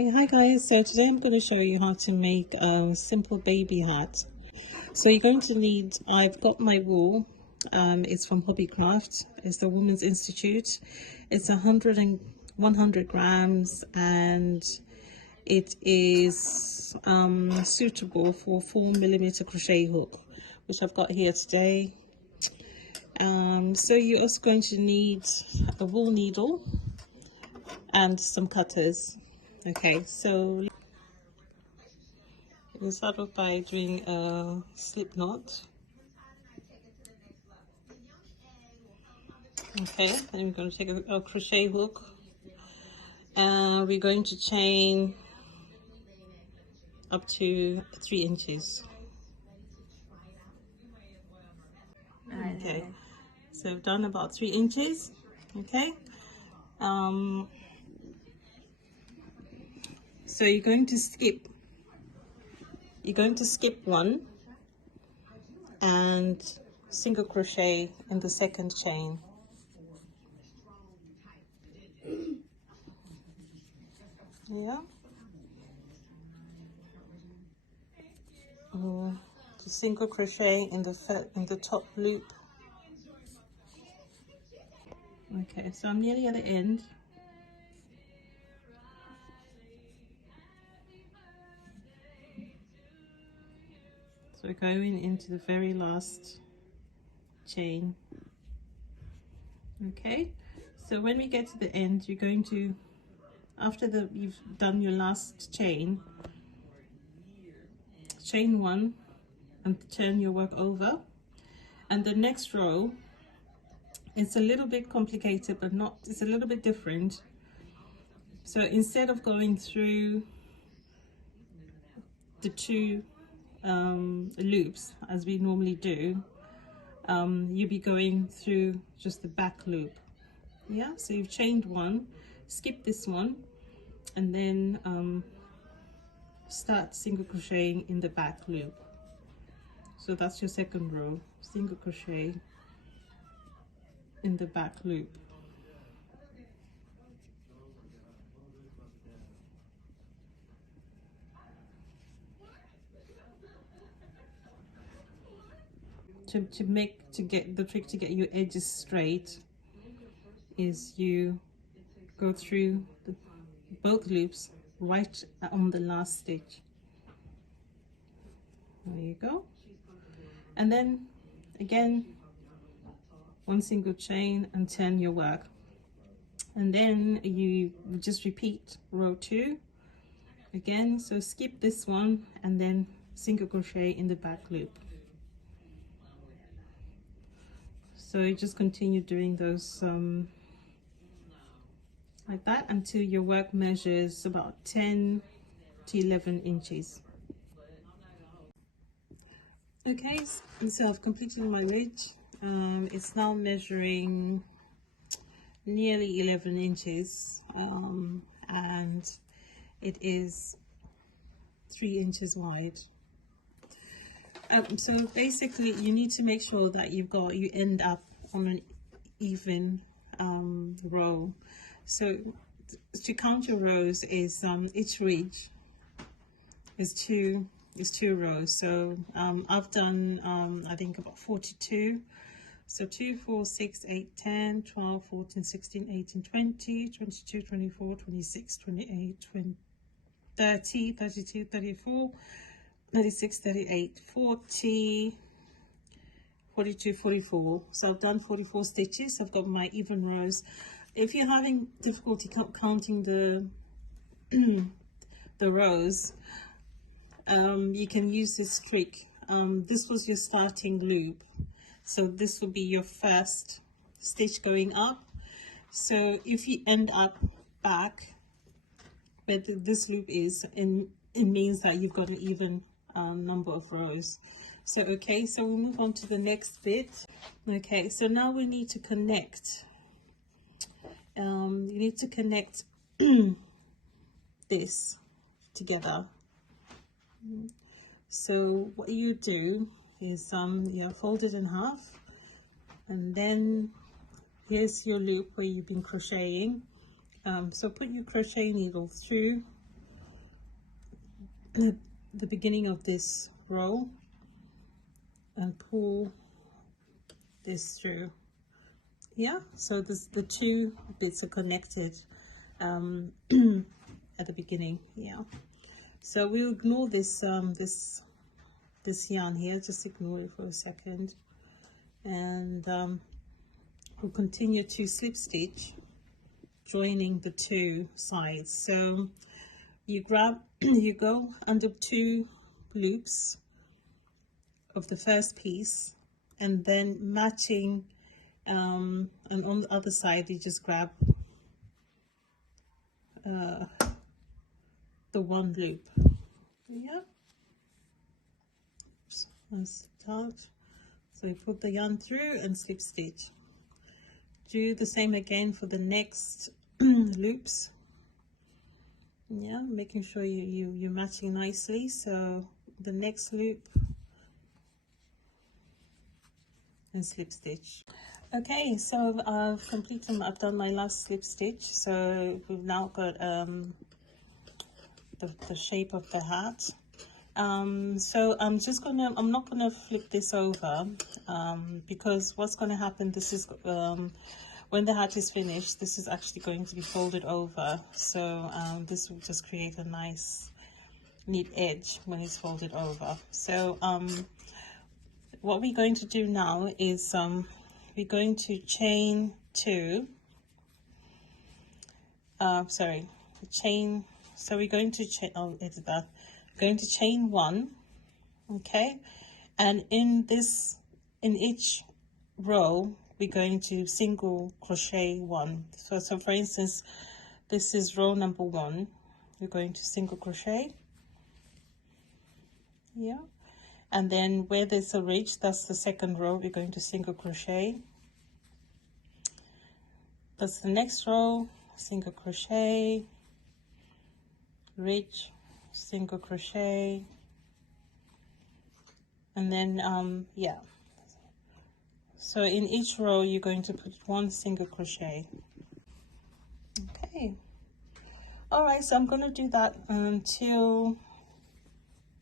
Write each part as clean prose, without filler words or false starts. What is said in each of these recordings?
Hi guys, so today I'm going to show you how to make a simple baby hat. So you're going to need, I've got my wool, it's from Hobbycraft, it's the Women's Institute. It's 100 grams and it is suitable for 4mm crochet hook, which I've got here today. So you're also going to need a wool needle and some cutters. Okay, so we'll start off by doing a slip knot. Okay, then we're going to take a crochet hook and we're going to chain up to 3 inches. Okay, so I've done about 3 inches. Okay, so you're going to skip one and single crochet in the second chain. Yeah. Single crochet in the top loop. Okay, so I'm nearly at the end. So we're going into the very last chain. Okay, so when we get to the end, you're going to, after you've done your last chain, chain one and turn your work over, and the next row, it's a little bit complicated, but not, it's a little bit different. So instead of going through the two loops as we normally do, you'll be going through just the back loop. Yeah, so you've chained one, skip this one, and then start single crocheting in the back loop. So that's your second row, single crochet in the back loop. To get the trick to get your edges straight is you go through both loops right on the last stitch. There you go. And then again, one single chain and turn your work. And then you just repeat row 2 again. So skip this one and then single crochet in the back loop. So you just continue doing those like that until your work measures about 10 to 11 inches. Okay, so I've completed my ridge. It's now measuring nearly 11 inches and it is 3 inches wide. So basically you need to make sure that you end up on an even row. So to count your rows is each ridge is two rows. So I've done I think about 42. So 2, 4, 6, 8, 10, 12, 14, 16, 18, 20, 22, 24, 26, 28, 20, 30, 32, 34, 36, 38, 40, 42, 44. So I've done 44 stitches. I've got my even rows. If you're having difficulty counting the the rows, you can use this trick. This was your starting loop, so this will be your first stitch going up. So if you end up back where this loop is, and it means that you've got an even number of rows. So okay, so we'll move on to the next bit. Okay, so now we need to connect. You need to connect this together. So what you do is you fold it in half, and then here's your loop where you've been crocheting. So put your crochet needle through the beginning of this row and pull this through. Yeah, so the two bits are connected at the beginning. Yeah, so we'll ignore this this yarn here, just ignore it for a second, and we'll continue to slip stitch, joining the two sides. So you grab you go under 2 loops of the first piece, and then matching, and on the other side you just grab the 1 loop. Yeah, and start. So you put the yarn through and slip stitch. Do the same again for the next loops. Yeah, making sure you're matching nicely. So the next loop and slip stitch. Okay, so I've done my last slip stitch. So we've now got the shape of the hat. So I'm not gonna flip this over, because what's gonna happen, this is when the hat is finished, this is actually going to be folded over. So this will just create a nice neat edge when it's folded over. So what we're going to do now is we're going to chain 2, so we're going to chain, I'll edit that, going to chain 1, okay, and in each row we're going to single crochet 1. So for instance, this is row number 1, we're going to single crochet, yeah, and then where there's a ridge, that's the second row, we're going to single crochet. That's the next row, single crochet, ridge, single crochet, and then yeah, so in each row you're going to put 1 single crochet. Okay, all right, so I'm going to do that until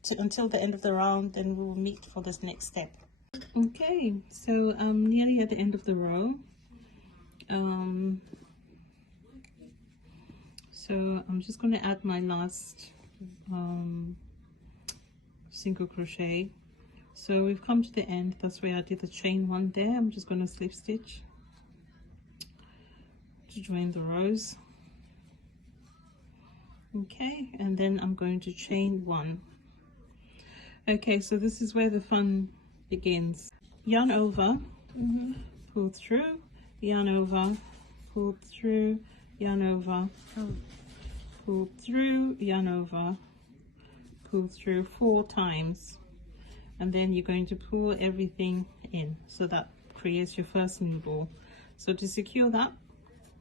the end of the round, then we'll meet for this next step. Okay, so I'm nearly at the end of the row. So I'm just going to add my last single crochet. So we've come to the end, that's where I did the chain 1 there. I'm just going to slip stitch to join the rows. Okay, and then I'm going to chain 1. Okay, so this is where the fun begins. Yarn over, pull through, yarn over, pull through, yarn over, pull through, yarn over, pull through 4 times, and then you're going to pull everything in, so that creates your first new ball. So to secure that,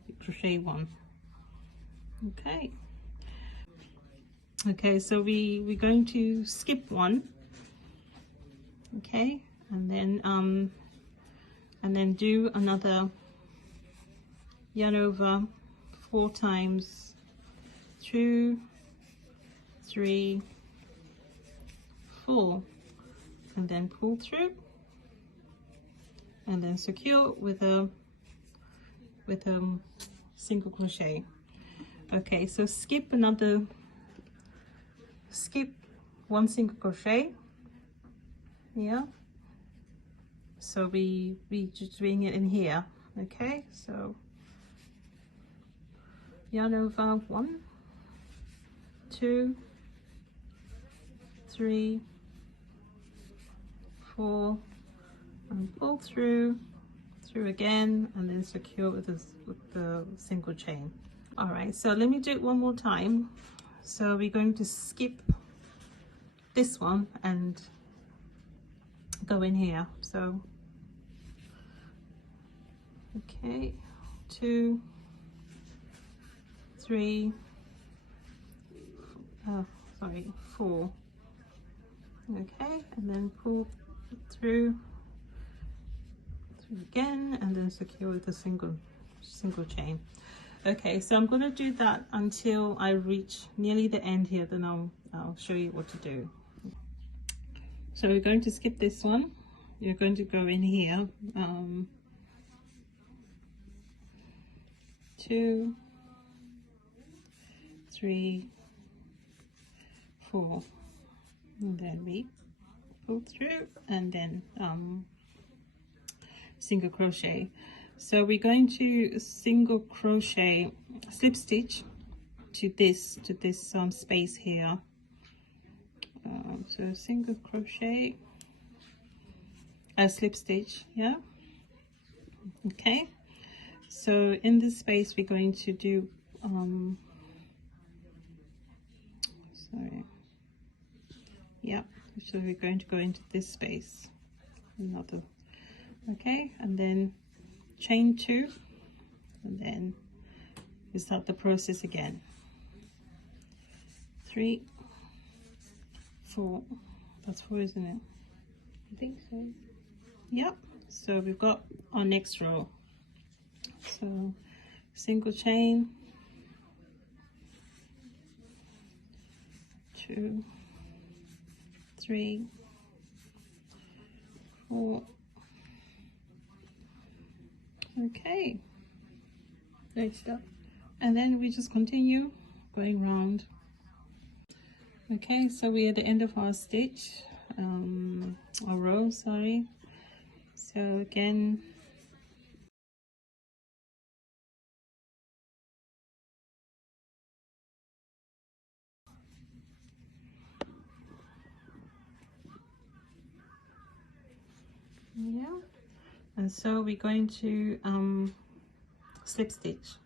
you crochet 1. Okay, so we're going to skip 1, okay, and then do another yarn over 4 times, 2, 3, 4, and then pull through and then secure with a single crochet. Okay, so skip 1 single crochet, yeah, so we just doing it in here. Okay, so yarn over 1, 2, 3, 4, and pull through again, and then secure with the single chain. All right, so let me do it one more time. So we're going to skip this one and go in here. So okay, 2, 3, 4, okay, and then pull through again, and then secure with a single chain. Okay, so I'm going to do that until I reach nearly the end here, then I'll show you what to do. So we're going to skip this one. You're going to go in here, 2, 3, 4, and then we pull through, and then single crochet. So we're going to single crochet, slip stitch to this space here. So single crochet, slip stitch, yeah. Okay, so in this space we're going to do sorry, yeah, so we're going to go into this space, another, okay, and then chain 2, and then we start the process again. 3, 4, that's 4, isn't it? I think so. Yep. So we've got our next row. So single chain, 2, 3, 4. Okay. Great stuff. And then we just continue going round. Okay, so we're at the end of our stitch, our row, sorry. So again, yeah, and so we're going to slip stitch.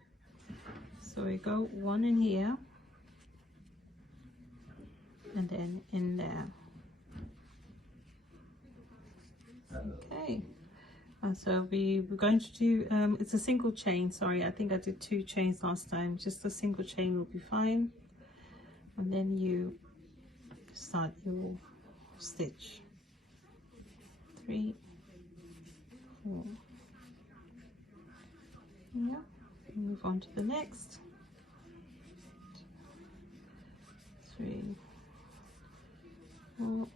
So we go 1 in here, and then in there. Okay, and so we're going to do it's a single chain. Sorry, I think I did 2 chains last time. Just a single chain will be fine, and then you start your stitch. 3, 4, yeah, move on to the next. 3, 4.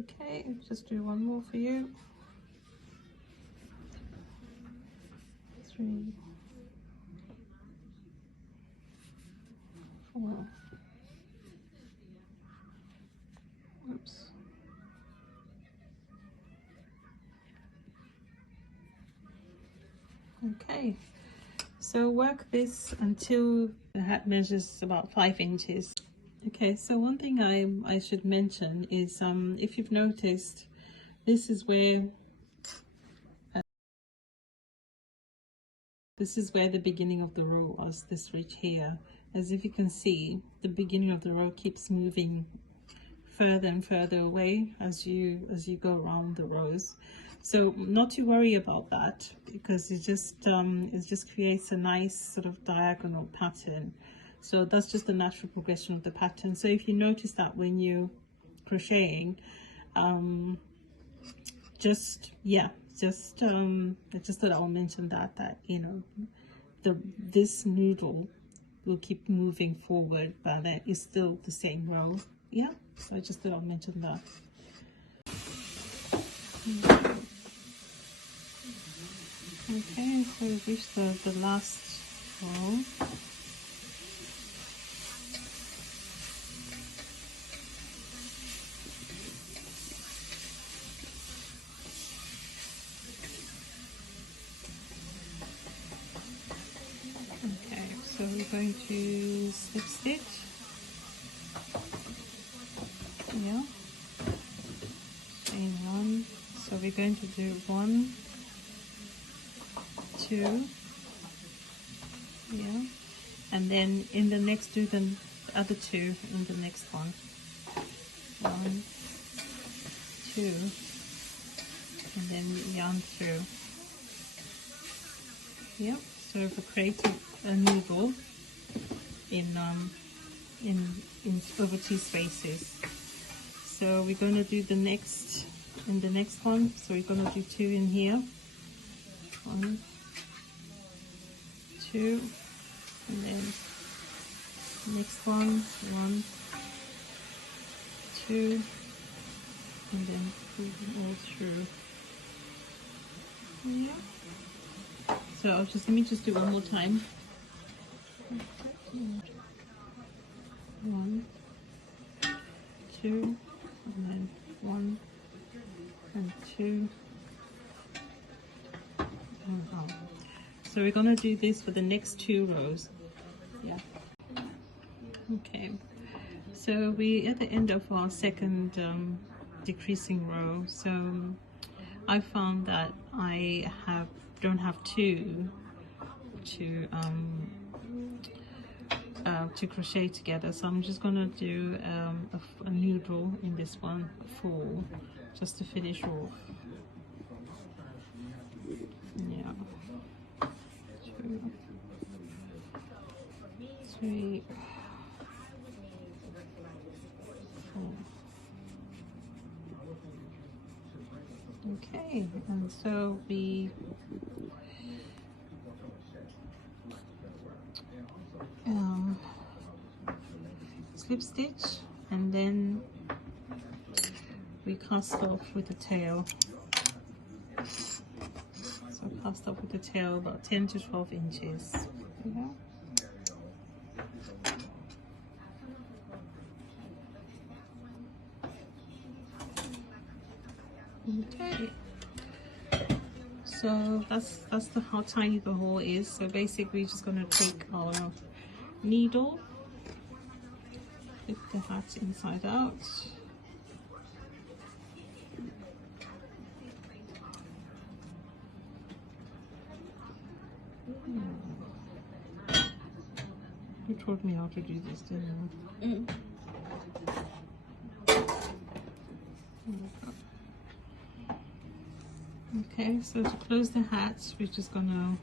Okay, just do 1 more for you. 3, 4. Oops. Okay, so work this until the hat measures about 5 inches. Okay, so one thing I should mention is if you've noticed, this is where the beginning of the row was, this ridge here. As if you can see, the beginning of the row keeps moving further and further away as you go around the rows. So not to worry about that, because it just creates a nice sort of diagonal pattern. So that's just the natural progression of the pattern. So if you notice that when you're crocheting, I just thought I'll mention that you know, this noodle will keep moving forward, but that is still the same row. Yeah, so I just thought I'll mention that. Okay, so we've reached the last row. Okay, so we're going to slip stitch. Yeah, chain 1. So we're going to do 1, 2, yeah, and then in the next do the other 2 in the next one. 1, 2, and then yarn through. Yeah, so we've created a noodle in over 2 spaces. So we're going to do the next in the next one. So we're going to do 2 in here. 1, 2, and then next one, 1, 2, and then pull them all through. Yeah. So let me just do one more time. 1, 2, and then 1 and 2. So we're gonna do this for the next 2 rows. Yeah. Okay. So we're at the end of our second decreasing row. So I found that I don't have two to crochet together, so I'm just gonna do a noodle in this one, 4, just to finish off. Yeah. 2, 3, 4. Okay, and so we slip stitch, and then we cast off with the tail. So cast off with the tail about 10 to 12 inches. Yeah. Okay. So that's how tiny the hole is. So basically, we're just gonna take our needle, flip the hat inside out. You taught me how to do this, didn't you? Okay, so to close the hat, we're just gonna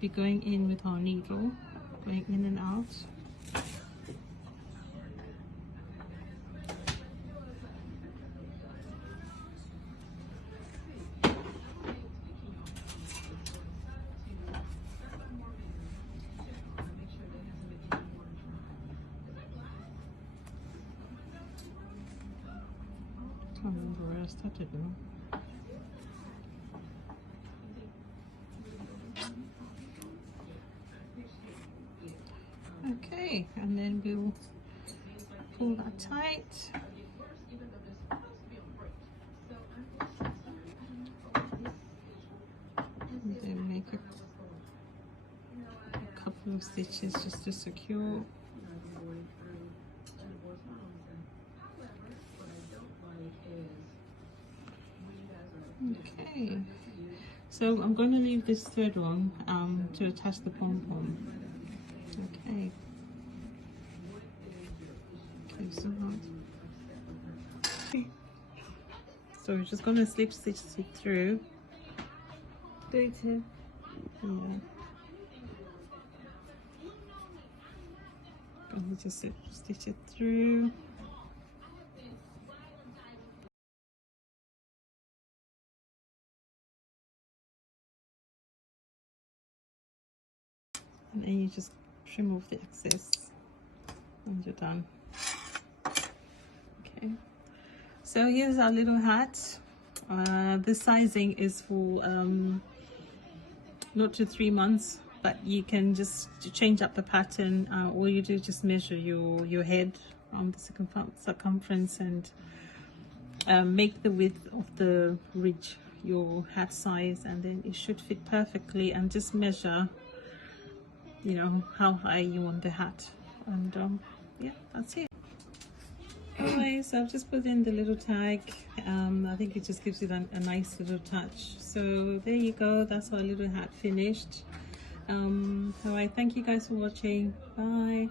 be going in with our needle, going in and out. I can't remember where I started now. Okay, and then we'll pull that tight. And then make a couple of stitches just to secure. Okay, so I'm going to leave this third one to attach the pom-pom. Okay. Okay, so we're just going to slip stitch it through. Do it too. Yeah. Going to just stitch it through. And then you just trim off the excess and you're done. Okay, so here's our little hat. The sizing is for not to 3 months, but you can just change up the pattern. All you do is just measure your head on the circumference and make the width of the ridge your hat size, and then it should fit perfectly. And just measure, you know, how high you want the hat, and yeah, that's it. Alright, so I've just put in the little tag. I think it just gives it a nice little touch. So there you go, that's our little hat finished. Alright, thank you guys for watching. Bye.